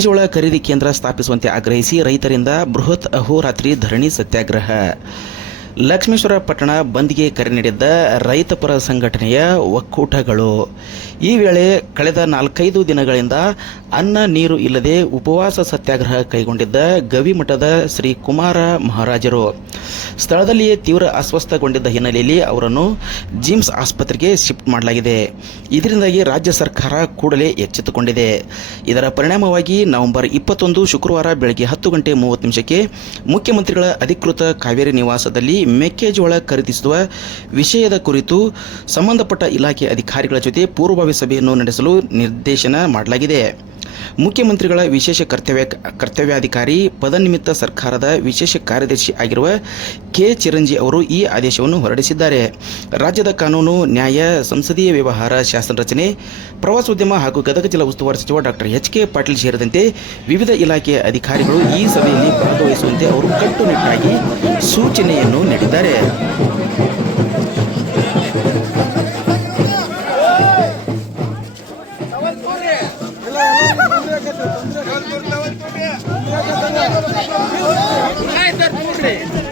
ಮೆಕ್ಕೆಜೋಳ ಖರೀದಿ ಕೇಂದ್ರ ಸ್ಥಾಪಿಸುವಂತೆ ಆಗ್ರಹಿಸಿ ರೈತರಿಂದ ಬೃಹತ್ ಅಹೋರಾತ್ರಿ ಧರಣಿ ಸತ್ಯಾಗ್ರಹ. ಲಕ್ಷ್ಮೇಶ್ವರ ಪಟ್ಟಣ ಬಂದ್ಗೆ ಕರೆ ನೀಡಿದ್ದ ರೈತಪರ ಸಂಘಟನೆಯ ಒಕ್ಕೂಟಗಳು. ಈ ವೇಳೆ ಕಳೆದ ನಾಲ್ಕೈದು ದಿನಗಳಿಂದ ಅನ್ನ ನೀರು ಇಲ್ಲದೆ ಉಪವಾಸ ಸತ್ಯಾಗ್ರಹ ಕೈಗೊಂಡಿದ್ದ ಗವಿಮಠದ ಶ್ರೀ ಕುಮಾರ ಮಹಾರಾಜರು. ಸ್ಥಳದಲ್ಲಿಯೇ ತೀವ್ರ ಅಸ್ವಸ್ಥಗೊಂಡಿದ್ದ ಹಿನ್ನೆಲೆಯಲ್ಲಿ ಅವರನ್ನು ಜಿಮ್ಸ್ ಆಸ್ಪತ್ರೆಗೆ ಶಿಫ್ಟ್ ಮಾಡಲಾಗಿದೆ. ಇದರಿಂದಾಗಿ ರಾಜ್ಯ ಸರ್ಕಾರ ಕೂಡಲೇ ಎಚ್ಚೆತ್ತುಕೊಂಡಿದೆ. ಇದರ ಪರಿಣಾಮವಾಗಿ ನವೆಂಬರ್ ಇಪ್ಪತ್ತೊಂದು ಶುಕ್ರವಾರ ಬೆಳಗ್ಗೆ ಹತ್ತು ಗಂಟೆ ಮೂವತ್ತು ನಿಮಿಷಕ್ಕೆ ಮುಖ್ಯಮಂತ್ರಿಗಳ ಅಧಿಕೃತ ಕಾವೇರಿ ನಿವಾಸದಲ್ಲಿ ಮೆಕ್ಕೆಜೋಳ ಖರೀದಿಸುವ ವಿಷಯದ ಕುರಿತು ಸಂಬಂಧಪಟ್ಟ ಇಲಾಖೆ ಅಧಿಕಾರಿಗಳ ಜೊತೆ ಪೂರ್ವಭಾವಿ ಸಭೆಯನ್ನು ನಡೆಸಲು ನಿರ್ದೇಶನ ಮಾಡಲಾಗಿದೆ. ಮುಖ್ಯಮಂತ್ರಿಗಳ ವಿಶೇಷ ಕರ್ತವ್ಯ ಕರ್ತವ್ಯಾಧಿಕಾರಿ ಪದನಿಮಿತ್ತ ಸರ್ಕಾರದ ವಿಶೇಷ ಕಾರ್ಯದರ್ಶಿ ಆಗಿರುವ ಕೆ ಚಿರಂಜಿ ಅವರು ಈ ಆದೇಶವನ್ನು ಹೊರಡಿಸಿದ್ದಾರೆ. ರಾಜ್ಯದ ಕಾನೂನು, ನ್ಯಾಯ, ಸಂಸದೀಯ ವ್ಯವಹಾರ, ಶಾಸನ ರಚನೆ, ಪ್ರವಾಸೋದ್ಯಮ ಹಾಗೂ ಗದಗ ಜಿಲ್ಲಾ ಉಸ್ತುವಾರಿ ಸಚಿವ ಡಾಕ್ಟರ್ ಎಚ್ ಕೆ ಪಾಟೀಲ್ ಸೇರಿದಂತೆ ವಿವಿಧ ಇಲಾಖೆಯ ಅಧಿಕಾರಿಗಳು ಈ ಸಭೆಯಲ್ಲಿ ಭಾಗವಹಿಸುವಂತೆ ಅವರು ಕಟ್ಟುನಿಟ್ಟಾಗಿ ಸೂಚನೆಯನ್ನು ನೀಡಿದ್ದಾರೆ. नाही तर पुढे.